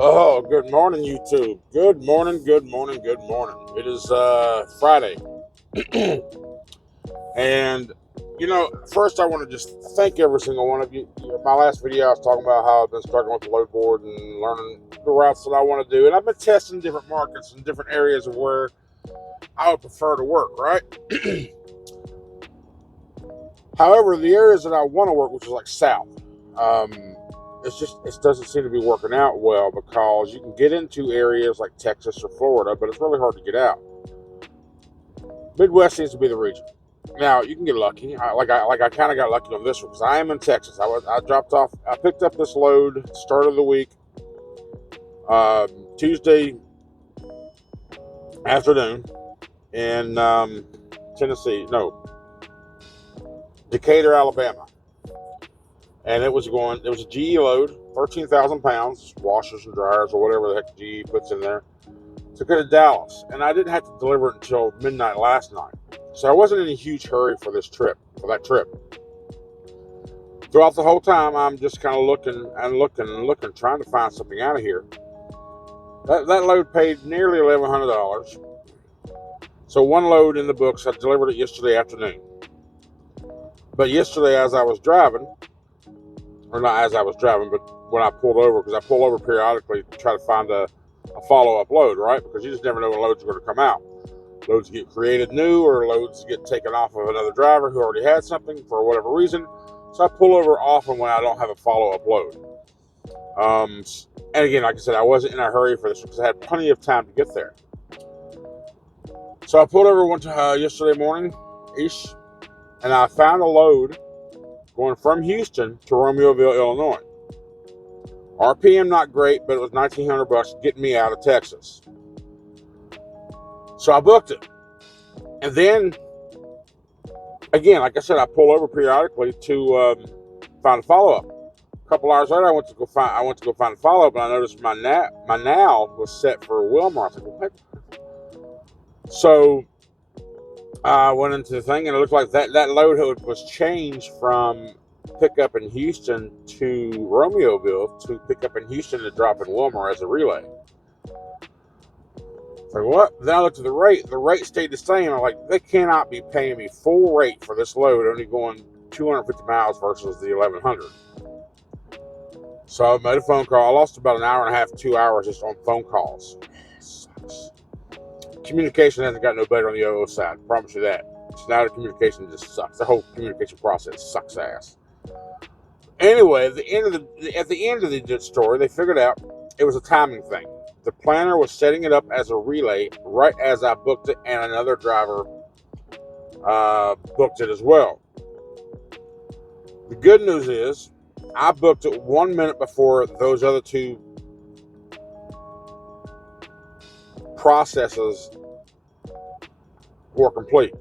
Oh, good morning, YouTube. Good morning, good morning, good morning. It is Friday. And, first I want to just thank every single one of you. My last video, I was talking about how I've been struggling with the load board and learning the routes that I want to do. And I've been testing different markets and different areas of where I would prefer to work, right? However, the areas that I want to work, which is like south, it doesn't seem to be working out well because you can get into areas like Texas or Florida, but it's really hard to get out. Midwest seems to be the region. Now you can get lucky. I kind of got lucky on this one because I am in Texas. I picked up this load start of the week, Tuesday afternoon in Decatur, Alabama. And it was a GE load, 13,000 pounds, washers and dryers or whatever the heck GE puts in there. Took it to Dallas, and I didn't have to deliver it until midnight last night. So I wasn't in a huge hurry for that trip. Throughout the whole time, I'm just kind of looking, trying to find something out of here. That load paid nearly $1,100. So one load in the books, I delivered it yesterday afternoon. But yesterday as I was driving, or not as I was driving, but when I pulled over, because I pull over periodically to try to find a follow-up load, right? Because you just never know when loads are going to come out. Loads get created new, or loads get taken off of another driver who already had something for whatever reason. So I pull over often when I don't have a follow-up load. And again, like I said, I wasn't in a hurry for this because I had plenty of time to get there. So I pulled over yesterday morning-ish, and I found a load going from Houston to Romeoville, Illinois. RPM not great, but it was $1,900 getting me out of Texas. So I booked it. And then, again, like I said, I pull over periodically to find a follow-up. A couple hours later, I went to go find a follow-up, and I noticed my now was set for Wilmar. I was like, what? So I went into the thing, and it looked like that load was changed from pickup in Houston to Romeoville to pick up in Houston to drop in Wilmar as a relay. So what? Then I looked at the rate. The rate stayed the same. I'm like, they cannot be paying me full rate for this load, only going 250 miles versus the 1,100. So I made a phone call. I lost about an hour and a half, 2 hours just on phone calls. Sucks. Communication hasn't got no better on the OO side. I promise you that. Schneider communication just sucks. The whole communication process sucks ass. Anyway, at the end of the story, they figured out it was a timing thing. The planner was setting it up as a relay right as I booked it, and another driver booked it as well. The good news is I booked it 1 minute before those other two processes were complete.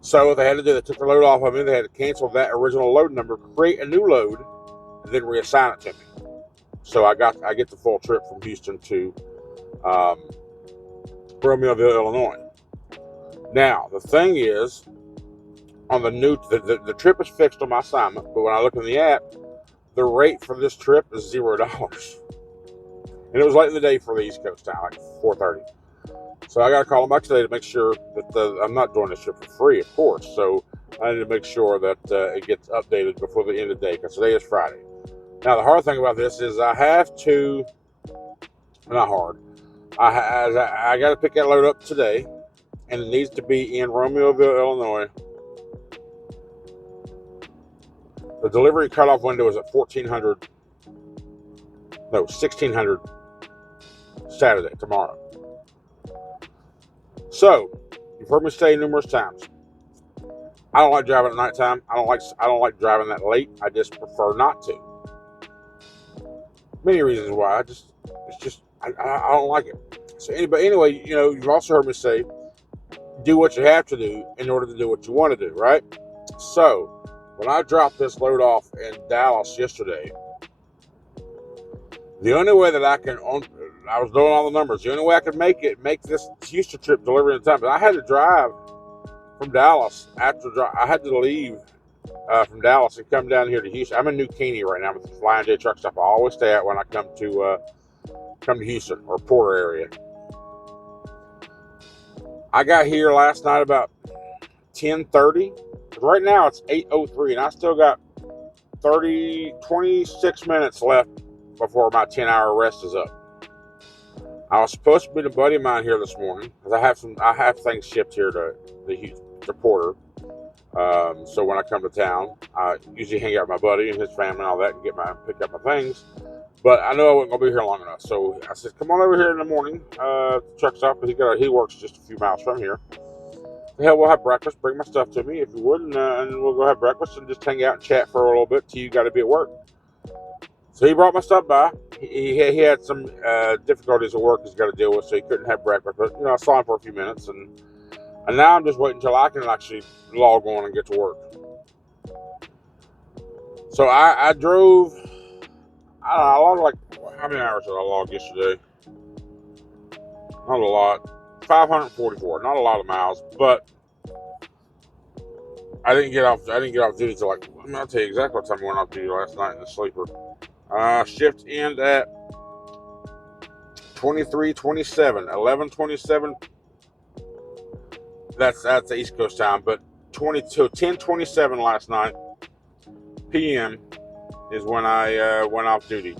So what they had to do, they took the load off of me. They had to cancel that original load number, create a new load, and then reassign it to me. So I get the full trip from Houston to Romeoville, Illinois. Now the thing is, on the trip is fixed on my assignment, but when I look in the app, the rate for this trip is $0, and it was late in the day for the East Coast time, like 4:30. So I got to call them back today to make sure that I'm not doing this trip for free, of course. So I need to make sure that it gets updated before the end of the day, because today is Friday. Now, the hard thing about this is I have to, not hard, I got to pick that load up today, and it needs to be in Romeoville, Illinois. The delivery cutoff window is at 1600 Saturday, tomorrow. So, you've heard me say numerous times, I don't like driving at nighttime. I don't like driving that late. I just prefer not to. Many reasons why. I don't like it. So anyway, you've also heard me say, do what you have to do in order to do what you want to do, right? So when I dropped this load off in Dallas yesterday, the only way that I was doing all the numbers, the only way I could make this Houston trip delivery in time, but I had to drive from Dallas I had to leave from Dallas and come down here to Houston. I'm in New Caney right now with the Flying J truck stop I always stay at when I come to Houston or Porter area. I got here last night about 10:30. Right now it's 8:03, and I still got 26 minutes left before my 10-hour rest is up. I was supposed to meet a buddy of mine here this morning because I have things shipped here to Porter. So when I come to town, I usually hang out with my buddy and his family and all that and pick up my things. But I know I wasn't gonna be here long enough, so I said, "Come on over here in the morning, truck stop." Because he works just a few miles from here. Hell, we'll have breakfast. Bring my stuff to me if you would, and we'll go have breakfast and just hang out and chat for a little bit till you got to be at work. So he brought my stuff by. He had some difficulties at work he's got to deal with, so he couldn't have breakfast. But I saw him for a few minutes, and now I'm just waiting until I can actually log on and get to work. So I drove. I logged like, how many hours did I log yesterday? Not a lot. 544. Not a lot of miles, but I didn't get off duty till I'll tell you exactly what time I went off duty last night in the sleeper. Shift end at 23:27, 11:27. That's the East Coast time, but 10:27 last night p.m. is when I went off duty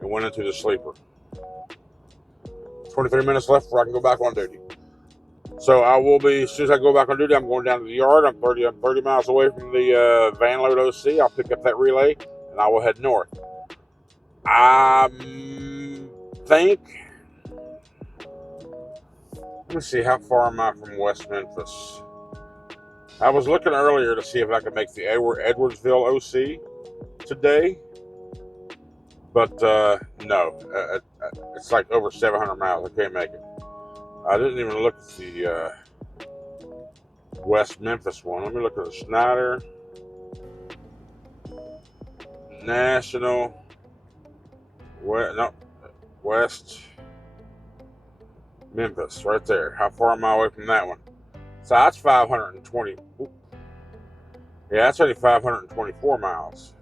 and went into the sleeper. 23 minutes left before I can go back on duty. So I will be, as soon as I go back on duty, I'm going down to the yard. I'm 30 miles away from the van load OC. I'll pick up that relay and I will head north. I think, let me see, how far am I from West Memphis? I was looking earlier to see if I could make the Edwardsville OC today, but no, it's like over 700 miles. I can't make it. I didn't even look at the West Memphis one. Let me look at the Schneider National West Memphis, right there. How far am I away from that one? So that's 520. Yeah, that's only 524 miles.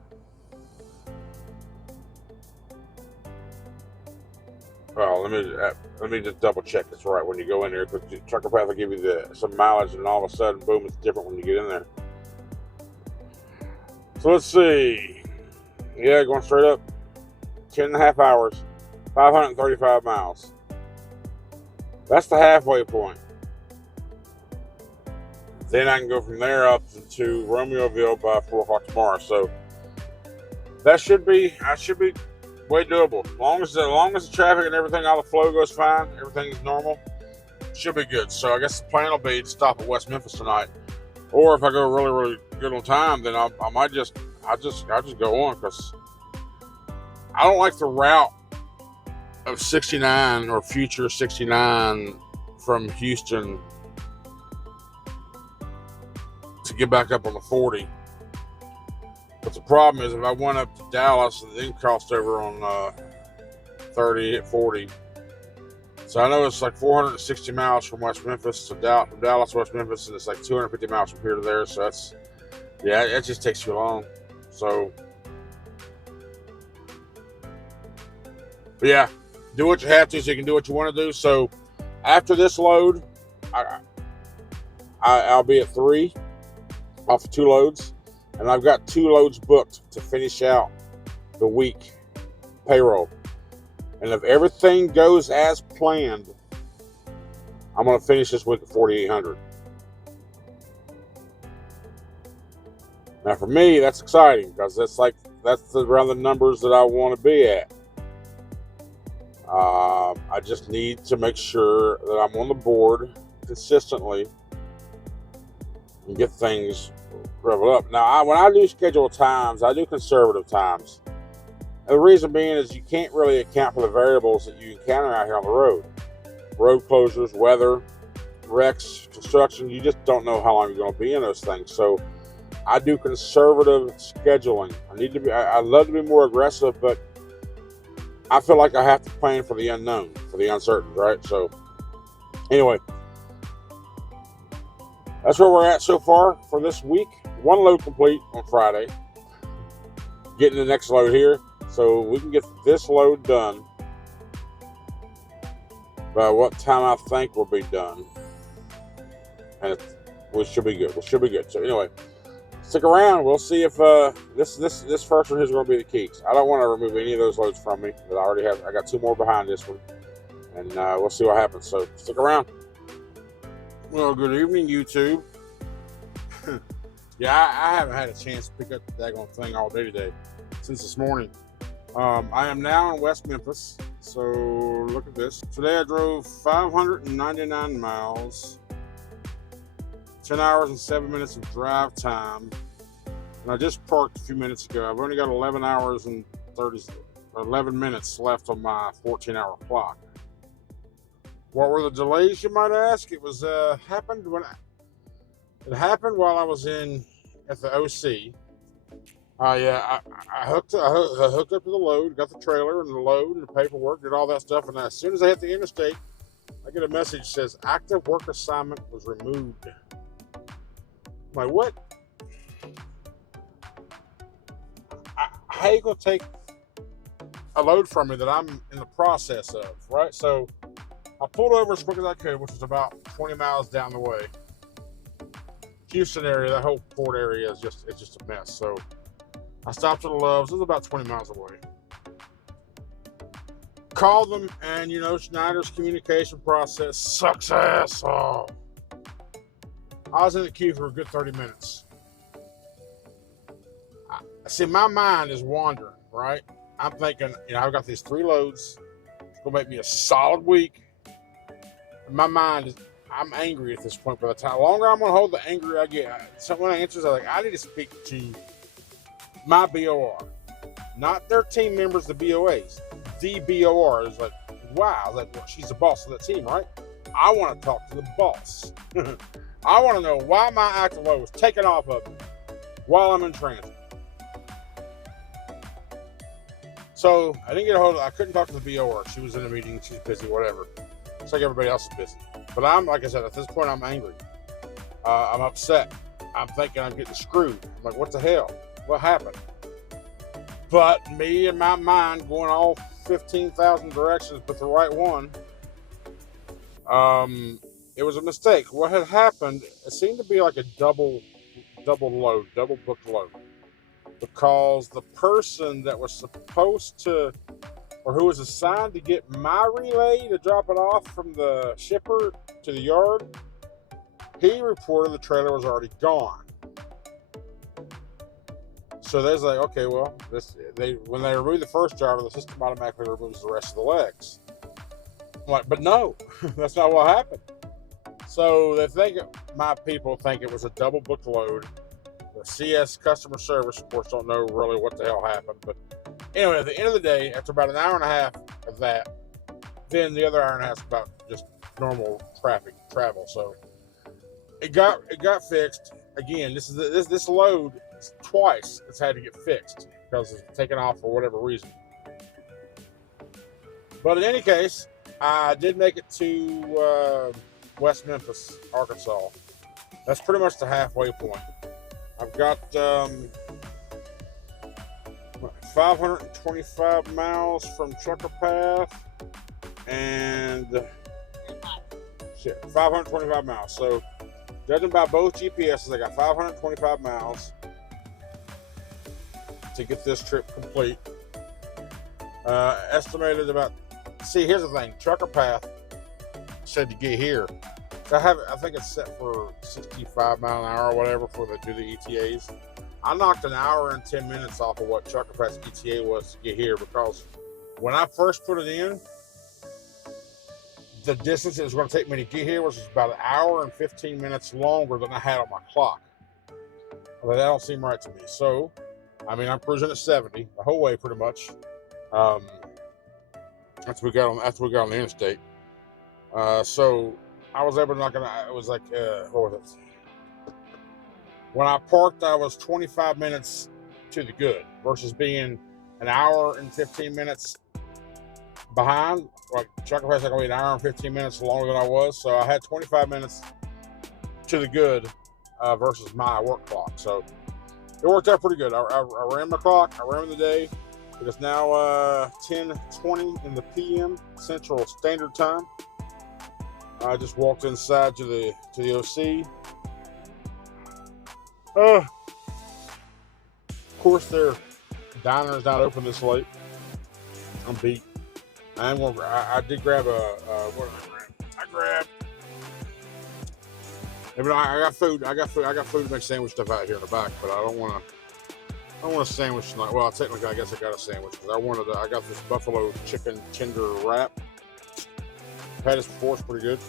Well, let me just double check it's right when you go in there, because Trucker Path will give you some mileage, and all of a sudden, boom, it's different when you get in there. So let's see. Yeah, going straight up, 10.5 hours, 535 miles. That's the halfway point. Then I can go from there up to Romeoville by 4 o'clock tomorrow. So I should be way doable. As long as the traffic and everything, all the flow goes fine, everything is normal, should be good. So I guess the plan will be to stop at West Memphis tonight, or if I go really, really good on time, then I might just go on, because I don't like the route of 69 or future 69 from Houston to get back up on the 40. But the problem is, if I went up to Dallas and then crossed over on 30, hit 40. So I know it's like 460 miles from West Memphis to from Dallas to West Memphis, and it's like 250 miles from here to there. So it just takes too long. So, but yeah, do what you have to so you can do what you want to do. So after this load, I'll be at 3 off of 2 loads. And I've got 2 loads booked to finish out the week payroll. And if everything goes as planned, I'm going to finish this week at 4,800. Now for me, that's exciting, because that's around the numbers that I want to be at. I just need to make sure that I'm on the board consistently and get things revel up. Now, when I do schedule times, I do conservative times. And the reason being is you can't really account for the variables that you encounter out here on the road. Road closures, weather, wrecks, construction. You just don't know how long you're going to be in those things. So I do conservative scheduling. I love to be more aggressive, but I feel like I have to plan for the unknown, for the uncertain, right? So anyway, that's where we're at so far for this week. One load complete on Friday. Getting the next load here, so we can get this load done by what time I think we'll be done, and we should be good. We should be good. So anyway, stick around. We'll see if this first one is going to be the keys. I don't want to remove any of those loads from me, but I already have. I got 2 more behind this one, and we'll see what happens. So stick around. Well, good evening, YouTube. Yeah, I haven't had a chance to pick up the daggone thing all day today, since this morning. I am now in West Memphis, so look at this. Today I drove 599 miles, 10 hours and 7 minutes of drive time, and I just parked a few minutes ago. I've only got 11 hours and 11 minutes left on my 14-hour clock. What were the delays, you might ask? It was happened while I was at the OC. I hooked up to the load, got the trailer and the load and the paperwork, did all that stuff, and as soon as I hit the interstate, I get a message that says active work assignment was removed. I'm like, what? How you gonna take a load from me that I'm in the process of, right? So I pulled over as quick as I could, which was about 20 miles down the way. Houston area, that whole port area is just a mess. So I stopped at the Loves. It was about 20 miles away. Called them, and Schneider's communication process sucks ass. Oh. I was in the queue for a good 30 minutes. See, my mind is wandering, right? I'm thinking, I've got these 3 loads. It's going to make me a solid week. And my mind is, I'm angry at this point. By the longer I'm going to hold, the angrier I get. Someone answers, I'm like, I need to speak to my BOR. Not their team members, the BOAs. The BOR is like, wow. I was like, well, she's the boss of that team, right? I want to talk to the boss. I want to know why my active load was taken off of me while I'm in transit. So I didn't get a hold of I couldn't talk to the BOR. She was in a meeting. She's busy, whatever. It's like everybody else is busy. But like I said, at this point, I'm angry. I'm upset. I'm thinking I'm getting screwed. I'm like, what the hell? What happened? But me and my mind going all 15,000 directions, but the right one, it was a mistake. What had happened, it seemed to be like a double booked load. Because the person that was supposed to, or who was assigned to get my relay to drop it off from the shipper to the yard, he reported the trailer was already gone. So they was like, okay, well, when they remove the first driver, the system automatically removes the rest of the legs. I'm like, but no, that's not what happened. So my people think it was a double booked load. The CS customer service, of course, don't know really what the hell happened. But anyway, at the end of the day, after about an hour and a half of that, then the other hour and a half is about just normal travel. So it got fixed. Again, this load twice it's had to get fixed because it's taken off for whatever reason. But in any case, I did make it to West Memphis, Arkansas. That's pretty much the halfway point. I've got 525 miles from Trucker Path and 525 miles. So judging by both GPSs, I got 525 miles to get this trip complete. Estimated about. See, here's the thing. Trucker Path said to get here. So I think it's set for 65 mile an hour or whatever for do the ETAs. I knocked an hour and 10 minutes off of what Trucker Path's ETA was to get here because when I first put it in, the distance it was going to take me to get here was about an hour and 15 minutes longer than I had on my clock. Well, that don't seem right to me. So, I mean, I'm cruising at 70 the whole way pretty much. After we got on the interstate. So I was able to knock it out. It was like, what was it? When I parked, I was 25 minutes to the good versus being an hour and 15 minutes behind. Like Trucker Pass, I could be an hour and 15 minutes longer than I was. So I had 25 minutes to the good versus my work clock. So it worked out pretty good. I ran my clock. I ran the day. It is now 10:20 in the p.m. Central Standard Time. I just walked inside to the OC. Of course, their diner is not open this late. I'm beat. I did grab what did I grab? I grabbed. I got food. I got food to make sandwich stuff out here in the back, but I don't want a sandwich tonight. Well, technically, I guess I got a sandwich because I got this buffalo chicken tender wrap. I've had this before. It's pretty good.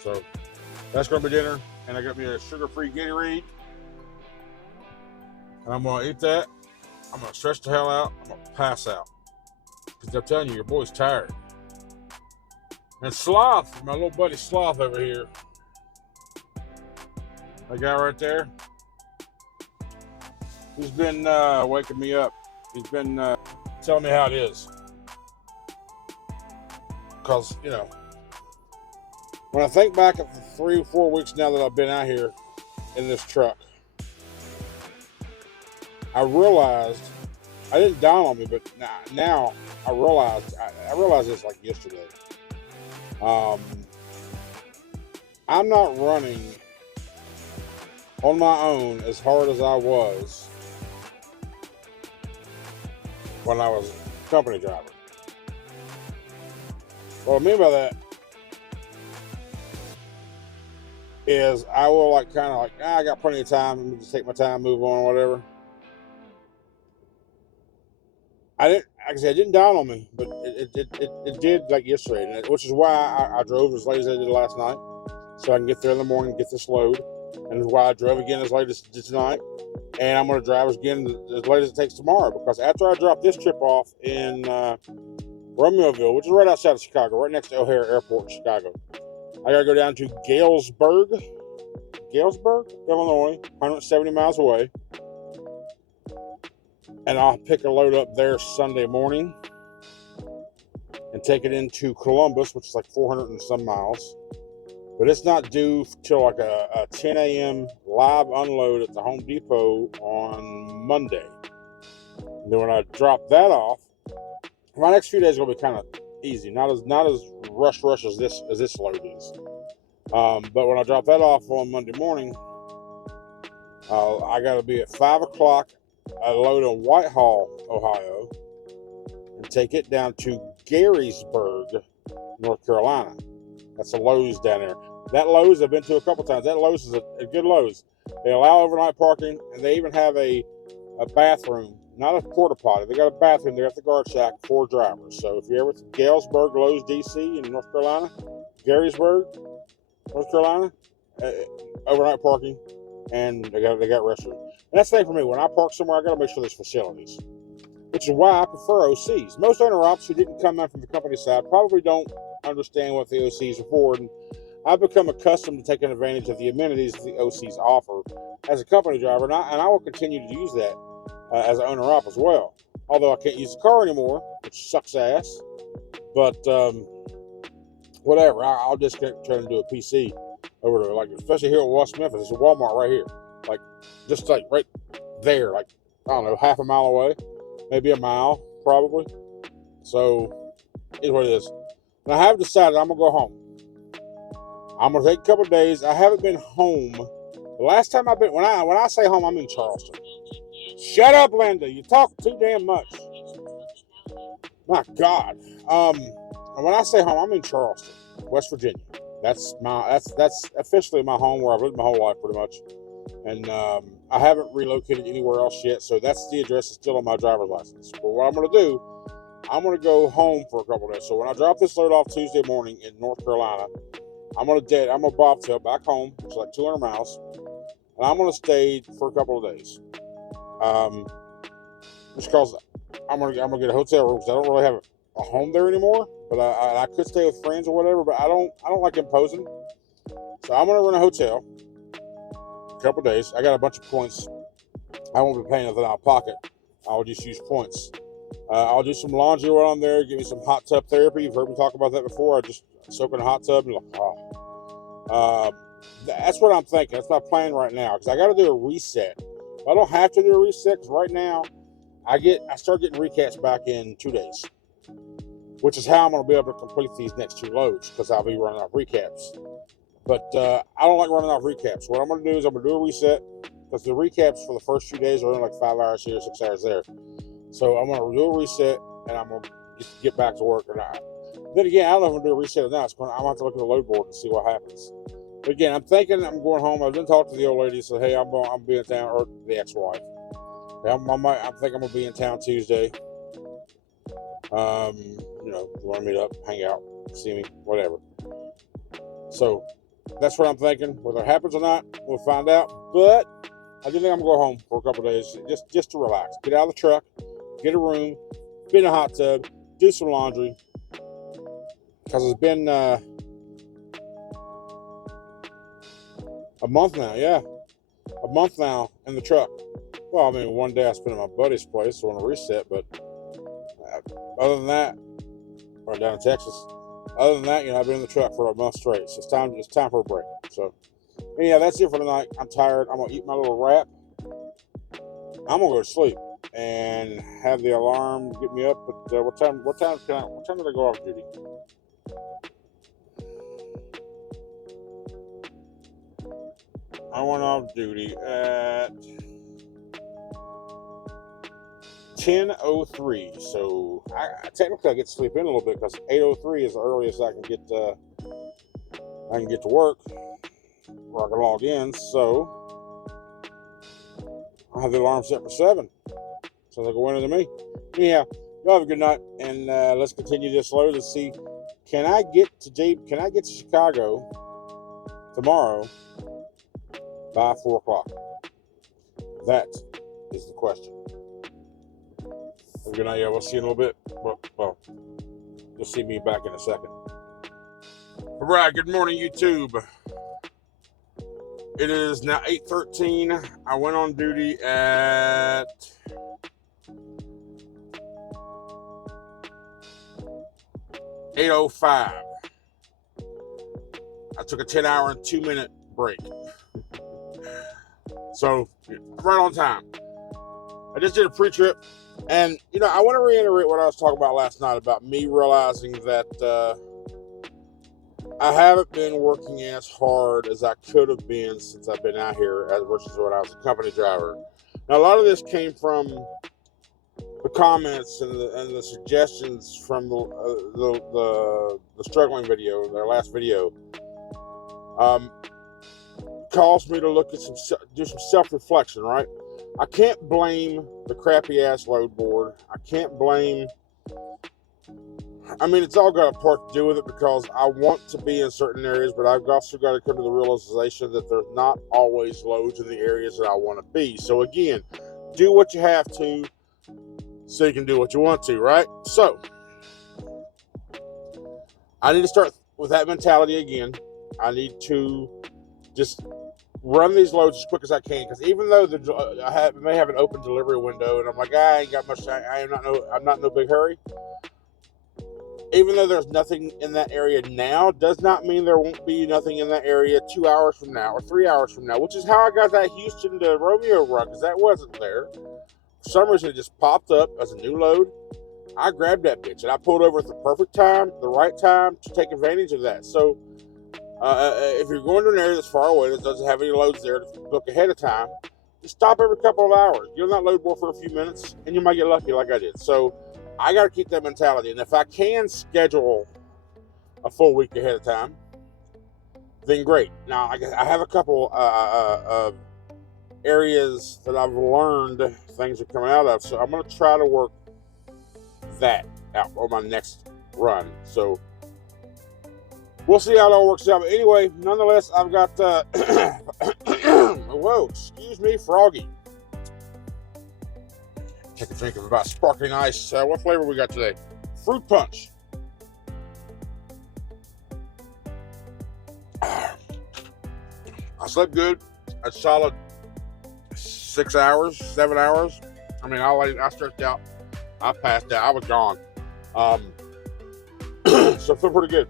So that's gonna be dinner, and I got me a sugar-free Gatorade, and I'm gonna eat that. I'm gonna stretch the hell out. I'm gonna pass out because I'm telling you, your boy's tired. And Sloth, my little buddy Sloth over here, that guy right there, he's been waking me up. He's been telling me how it is. Because, when I think back at the 3 or 4 weeks now that I've been out here in this truck, I realized, I didn't dawn on me, but now I realized this like yesterday. I'm not running on my own as hard as I was when I was a company driver. What I mean by that is I will I got plenty of time, let me just take my time, move on, whatever. I didn't dawn on me, but it did like yesterday, which is why I drove as late as I did last night, so I can get there in the morning, get this load, and that's why I drove again as late as tonight, and I'm going to drive again as late as it takes tomorrow, because after I drop this trip off in Romeoville, which is right outside of Chicago, right next to O'Hare Airport in Chicago, I got to go down to Galesburg, Illinois, 170 miles away. And I'll pick a load up there Sunday morning and take it into Columbus, which is like 400 and some miles. But it's not due till like a 10 a.m. live unload at the Home Depot on Monday. And then when I drop that off, my next few days are gonna be kind of easy, not as rush as this load is. But when I drop that off on Monday morning, I got to be at 5 o'clock. I load in Whitehall, Ohio, and take it down to Garysburg, North Carolina. That's a Lowe's down there. That Lowe's I've been to a couple times. That Lowe's is a good Lowe's. They allow overnight parking, and they even have a bathroom, not a porta potty. They got a bathroom there at the guard shack for drivers. So if you're ever to Galesburg, Lowe's, DC in North Carolina, Garysburg, North Carolina, overnight parking, and they got restroom. And that's the thing for me. When I park somewhere, I got to make sure there's facilities, which is why I prefer OCs. Most owner-ops who didn't come in from the company side probably don't understand what the OCs are for, and I've become accustomed to taking advantage of the amenities the OCs offer as a company driver, and I will continue to use that as an owner-op as well. Although I can't use the car anymore, which sucks ass, but whatever. I'll just try to do a PC over there, like especially here in West Memphis. There's a Walmart right here, like just like right there, like I don't know, half a mile away, maybe a mile, probably. So it's what it is. And I have decided I'm gonna go home. I'm gonna take a couple of days. I haven't been home. The last time I've been, when I say home, I mean Charleston. Shut up, Linda. You talk too damn much. My God. When I say home, I mean Charleston, West Virginia. That's officially my home, where I've lived my whole life pretty much. And I haven't relocated anywhere else yet, so that's the address that's still on my driver's license. But what I'm going to do, I'm going to go home for a couple of days. So when I drop this load off Tuesday morning in North Carolina, I'm going to bobtail back home, which is like 200 miles, and I'm going to stay for a couple of days. Just because I'm going to get a hotel room, because I don't really have a home there anymore. But I could stay with friends or whatever, but I don't like imposing. So I'm going to rent a hotel a couple days. I got a bunch of points. I won't be paying anything out of pocket. I'll just use points. I'll do some laundry while I'm there. Give me some hot tub therapy. You've heard me talk about that before. I just soak in a hot tub and like, That's what I'm thinking. That's my plan right now, because I got to do a reset. I don't have to do a reset, because right now I start getting recaps back in 2 days, which is how I'm going to be able to complete these next 2 loads, because I'll be running off recaps. But I don't like running off recaps. What I'm going to do is I'm going to do a reset, because the recaps for the first few days are only like 5 hours here, 6 hours there. So I'm going to do a reset, and I'm going to get back to work or not. Then again, I don't know if I'm going to do a reset or not. I'm going to have to look at the load board and see what happens. But again, I'm thinking I'm going home. I've been talking to the old lady. Said, hey, I'm being in town, or the ex-wife. I think I'm going to be in town Tuesday. You want to meet up, hang out, see me, whatever. So that's what I'm thinking. Whether it happens or not, we'll find out. But I do think I'm going to go home for a couple of days, just to relax. Get out of the truck, get a room, get in a hot tub, do some laundry. Because it's been a month now, a month now in the truck. Well, I mean, one day I spent at my buddy's place on a reset, but other than that, or down in Texas, other than that, I've been in the truck for a month straight. So it's time for a break. So, yeah, that's it for tonight. I'm tired. I'm gonna eat my little wrap. I'm gonna go to sleep and have the alarm get me up. But what time did I go off duty? I went off duty at 10:03. So technically I get to sleep in a little bit, because 8:03 is the earliest I can get to work, where I can log in. So I have the alarm set for 7. So they'll go into me. Yeah, y'all have a good night, and let's continue this load and see, can I get to Chicago tomorrow by 4 o'clock? That is the question. Have a good night. Yeah, we'll see you in a little bit. Well, you'll see me back in a second. All right, good morning, YouTube. It is now 8:13. I went on duty at 8:05. I took a 10-hour and 2-minute break. So, right on time. I just did a pre-trip, and, I want to reiterate what I was talking about last night about me realizing that I haven't been working as hard as I could have been since I've been out here, as versus when I was a company driver. Now, a lot of this came from the comments and the suggestions from the struggling video, their last video. Caused me to look at do some self-reflection, right? I can't blame the crappy ass load board. I can't blame, it's all got a part to do with it, because I want to be in certain areas, but I've also got to come to the realization that there's not always loads in the areas that I want to be. So again, do what you have to so you can do what you want to, right? So I need to start with that mentality again. I need to just run these loads as quick as I can, because even though I may have an open delivery window, and I'm like, I ain't got much. I'm not in no big hurry. Even though there's nothing in that area now, does not mean there won't be nothing in that area 2 hours from now or 3 hours from now, which is how I got that Houston to Romeo run, because that wasn't there. For some reason, it just popped up as a new load. I grabbed that bitch, and I pulled over at the perfect time, the right time, to take advantage of that. So, if you're going to an area that's far away that doesn't have any loads there to book ahead of time, just stop every couple of hours. Get on that load board for a few minutes, and you might get lucky like I did. So I got to keep that mentality. And if I can schedule a full week ahead of time, then great. Now, I have a couple areas that I've learned things are coming out of. So I'm going to try to work that out on my next run. So we'll see how it all works out. But anyway, nonetheless, I've got, whoa, excuse me, froggy. Take a drink of about sparkling ice. What flavor we got today? Fruit punch. I slept good. A solid 6 hours, 7 hours. I stretched out. I passed out. I was gone. So I feel pretty good.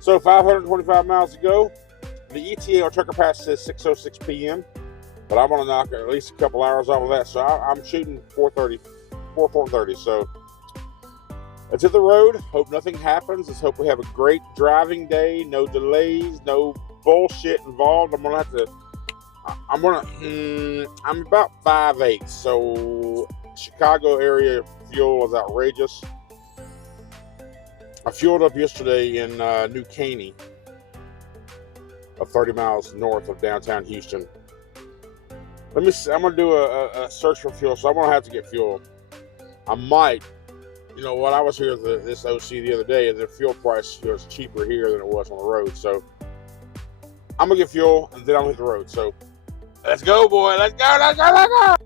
So 525 miles to go. the ETA or Trucker Pass says 6:06 p.m., but I want to knock at least a couple hours off of that. So I'm shooting 4:30. So let's hit the road. Hope nothing happens. Let's hope we have a great driving day. No delays. No bullshit involved. I'm about 5'8", so Chicago area fuel is outrageous. I fueled up yesterday in New Caney, 30 miles north of downtown Houston. Let me see, I'm gonna do a search for fuel, so I won't have to get fuel. I might, you know what? I was here at this OC the other day, and the fuel price was cheaper here than it was on the road. So I'm gonna get fuel, and then I'll hit the road. So let's go, boy. Let's go. Let's go. Let's go.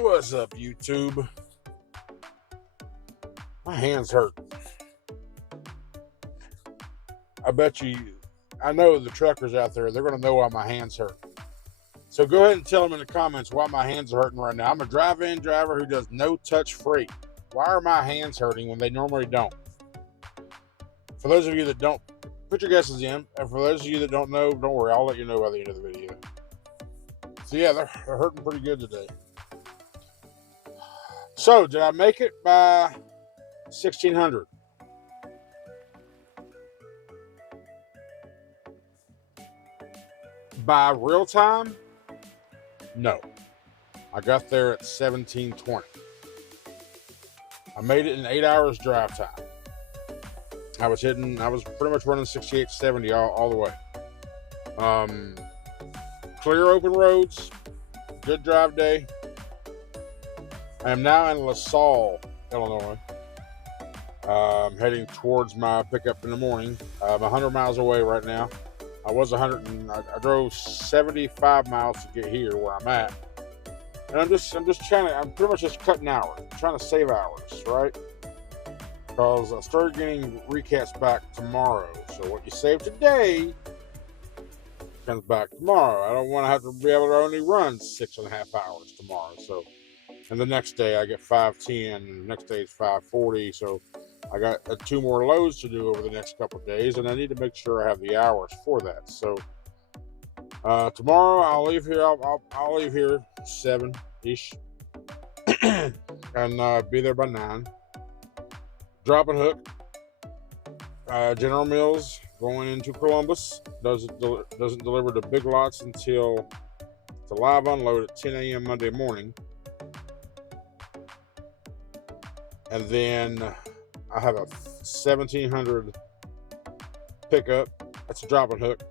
What's up, YouTube? My hands hurt. I bet you, I know the truckers out there, they're going to know why my hands hurt. So go ahead and tell them in the comments why my hands are hurting right now. I'm a drive-in driver who does no touch free. Why are my hands hurting when they normally don't? For those of you that don't, put your guesses in. And for those of you that don't know, don't worry, I'll let you know by the end of the video. So yeah, they're hurting pretty good today. So, did I make it by 1600? By real time? No. I got there at 1720. I made it in 8 hours drive time. I was pretty much running 68, 70 all the way. Clear open roads, good drive day. I am now in LaSalle, Illinois. Heading towards my pickup in the morning. I'm 100 miles away right now. I drove 75 miles to get here where I'm at. And I'm pretty much just cutting hours. I'm trying to save hours, right? Because I started getting recaps back tomorrow. So what you save today comes back tomorrow. I don't want to have to be able to only run 6.5 hours tomorrow. So, and the next day I get 510. The next day is 540. So I got 2 more loads to do over the next couple of days, and I need to make sure I have the hours for that. So tomorrow I'll leave here. I'll leave here 7-ish, and be there by 9. Drop and hook. General Mills going into Columbus. Doesn't deliver to Big Lots until the live unload at 10 a.m. Monday morning. And then I have a 1700 pickup. That's a drop and hook.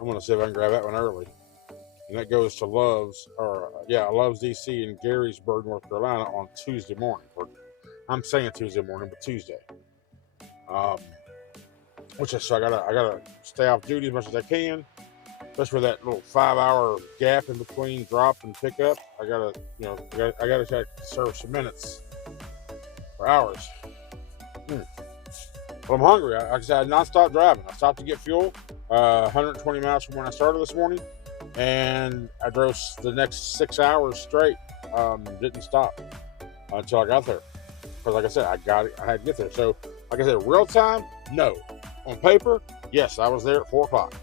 I'm going to see if I can grab that one early. And that goes to Love's DC in Garysburg, North Carolina on Tuesday morning. Or I'm saying Tuesday morning, but Tuesday. So I gotta stay off duty as much as I can, especially for that little 5-hour gap in between drop and pickup. I gotta try to conserve some minutes for hours. But I'm hungry. Like I said, I non-stop driving. I stopped to get fuel, 120 miles from when I started this morning, and I drove the next 6 hours straight. Didn't stop until I got there. Because like I said, I had to get there. So, like I said, real time, no. On paper, yes, I was there at 4 o'clock.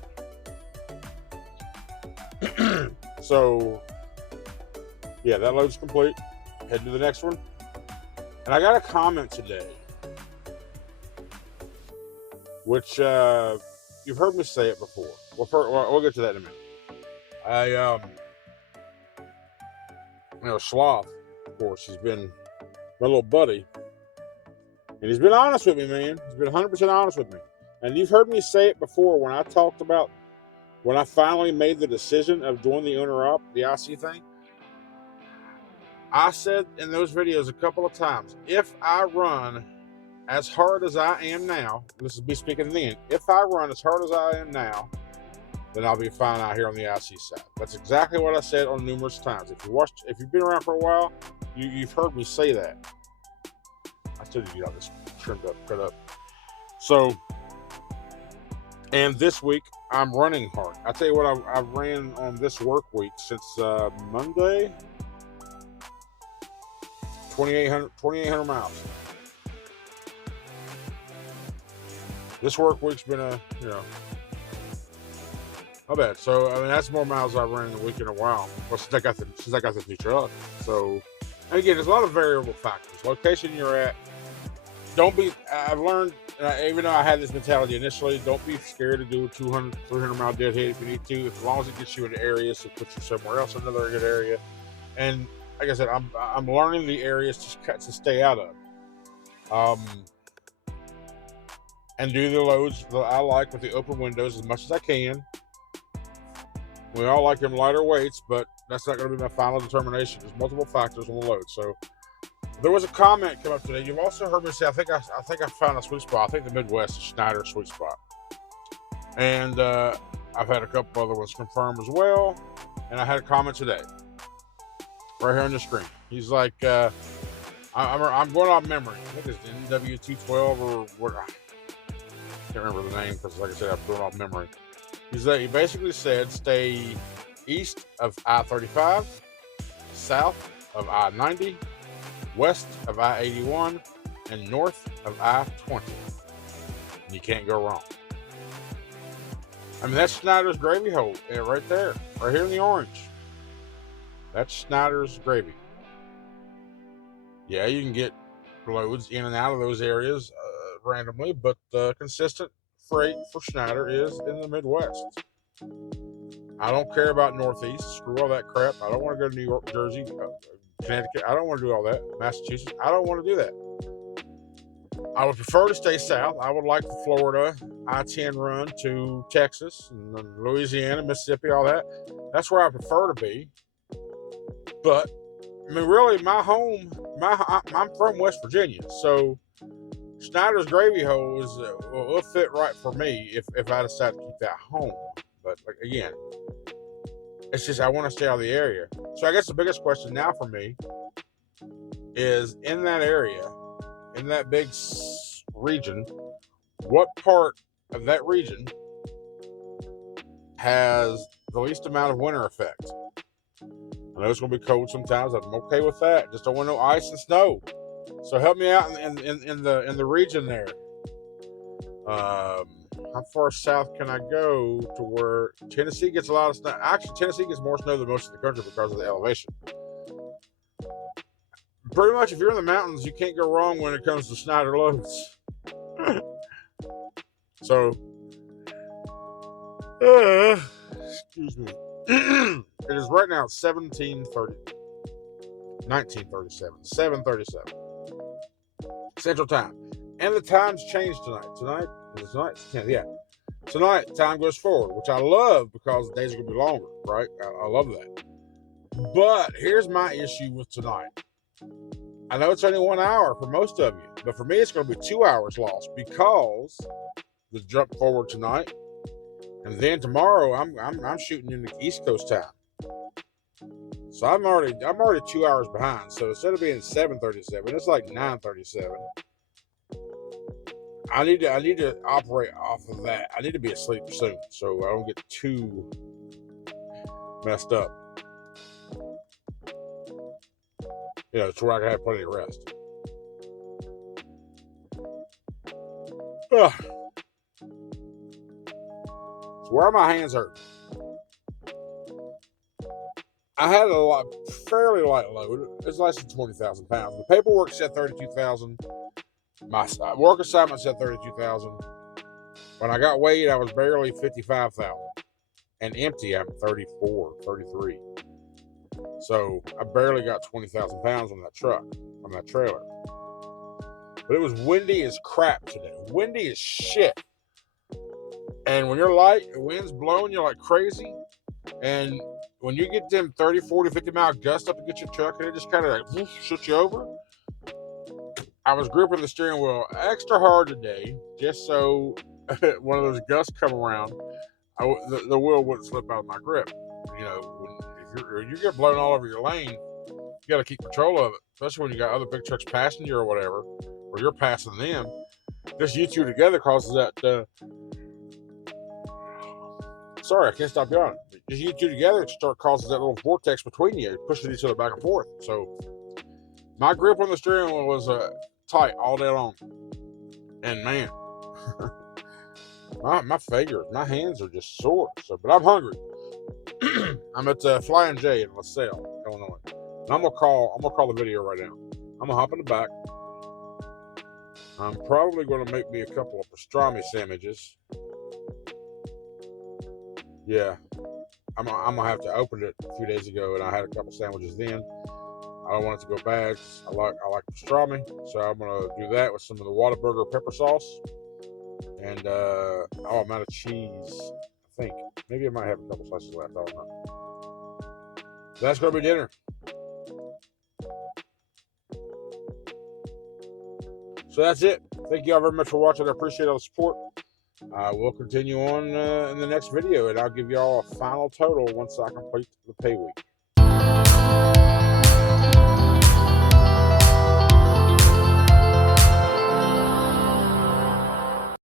So, yeah, that load's complete. Head to the next one. And I got a comment today, which you've heard me say it before. We'll get to that in a minute. Sloth, of course, he's been my little buddy. And he's been honest with me, man. He's been 100% honest with me. And you've heard me say it before when I talked about when I finally made the decision of doing the owner-op, the IC thing. I said in those videos a couple of times, if I run as hard as I am now, this is me speaking then, if I run as hard as I am now, then I'll be fine out here on the IC side. That's exactly what I said on numerous times. If you've been around for a while, you've heard me say that. I still need to get all this trimmed up, cut up. So, and this week, I'm running hard. I tell you what, I've ran on this work week since Monday, 2,800 miles. This work week's been not bad. So, I mean, that's more miles I've ran in a week in a while. Well, since I got this new truck. So, and again, there's a lot of variable factors. Location you're at. I've learned, even though I had this mentality initially, don't be scared to do a 200, 300-mile deadhead if you need to, as long as it gets you into areas to put you somewhere else, another good area. And like I said, I'm learning the areas to stay out of. And do the loads that I like with the open windows as much as I can. We all like them lighter weights, but that's not going to be my final determination. There's multiple factors on the load. So there was a comment come up today. You've also heard me say, I think I found a sweet spot. I think the Midwest is Schneider sweet spot. And I've had a couple other ones confirmed as well. And I had a comment today, right here on the screen. He's like, I'm going off memory. I think it's NW212 or what. I can't remember the name because, like I said, I'm going off memory. He basically said stay east of I-35, south of I-90, west of I-81, and north of I-20. You can't go wrong. I mean, that's Schneider's gravy hole right there, right here in the orange. That's Schneider's gravy. Yeah, you can get loads in and out of those areas randomly, but the consistent freight for Schneider is in the Midwest. I don't care about Northeast. Screw all that crap. I don't want to go to New York, Jersey, Connecticut. I don't want to do all that. Massachusetts. I don't want to do that. I would prefer to stay south. I would like the Florida I-10 run to Texas and Louisiana, Mississippi, all that. That's where I prefer to be. But I mean, really, I'm from West Virginia, so Schneider's gravy hole will fit right for me if I decide to keep that home. But like, again, it's just I want to stay out of the area. So I guess the biggest question now for me is in that area, in that big region, what part of that region has the least amount of winter effect? I know it's going to be cold sometimes. I'm okay with that. Just don't want no ice and snow. So help me out in the region there. How far south can I go to where Tennessee gets a lot of snow? Actually, Tennessee gets more snow than most of the country because of the elevation. Pretty much, if you're in the mountains, you can't go wrong when it comes to Schneider loads. So, Excuse me. It is right now 7:37 Central Time. And the time's changed tonight. Tonight? Yeah. Tonight, time goes forward, which I love because the days are going to be longer, right? I love that. But here's my issue with tonight. I know it's only 1 hour for most of you, but for me, it's going to be 2 hours lost because the jump forward tonight, and then tomorrow I'm shooting in the East Coast time. So I'm already 2 hours behind. So instead of being 7:37, it's like 9:37. I need to operate off of that. I need to be asleep soon so I don't get too messed up. You know, to where I can have plenty of rest. Ugh. So where are my hands hurt? I had a fairly light load. It's less than 20,000 pounds. The paperwork said 32,000. My work assignment said 32,000. When I got weighed, I was barely 55,000. And empty, I'm 34, 33. So I barely got 20,000 pounds on that truck, on that trailer. But it was windy as crap today. Windy as shit. And when you're light, the wind's blowing you like crazy. And when you get them 30, 40, 50 mile gusts up against your truck and it just kind of like whoosh, shoots you over. I was gripping the steering wheel extra hard today just so one of those gusts come around, the wheel wouldn't slip out of my grip. You know, if you get blown all over your lane, you got to keep control of it, especially when you got other big trucks passing you or whatever, or you're passing them. Just you two together causes that. Sorry, I can't stop yawning. Just you two together start causing that little vortex between you, pushing each other back and forth. So my grip on the steering wheel was tight all day long, and man, my fingers, my hands are just sore. So, but I'm hungry. I'm at Flying J in LaSalle, Illinois. And I'm gonna call the video right now. I'm gonna hop in the back. I'm probably gonna make me a couple of pastrami sandwiches. Yeah, I'm gonna have to open it a few days ago, and I had a couple sandwiches then. I don't want it to go bad. I like pastrami, so I'm gonna do that with some of the Whataburger pepper sauce, and I'm out of cheese. I think maybe I might have a couple slices left. I don't know. So that's gonna be dinner. So that's it. Thank you all very much for watching. I appreciate all the support. We'll continue on in the next video, and I'll give you all a final total once I complete the pay week.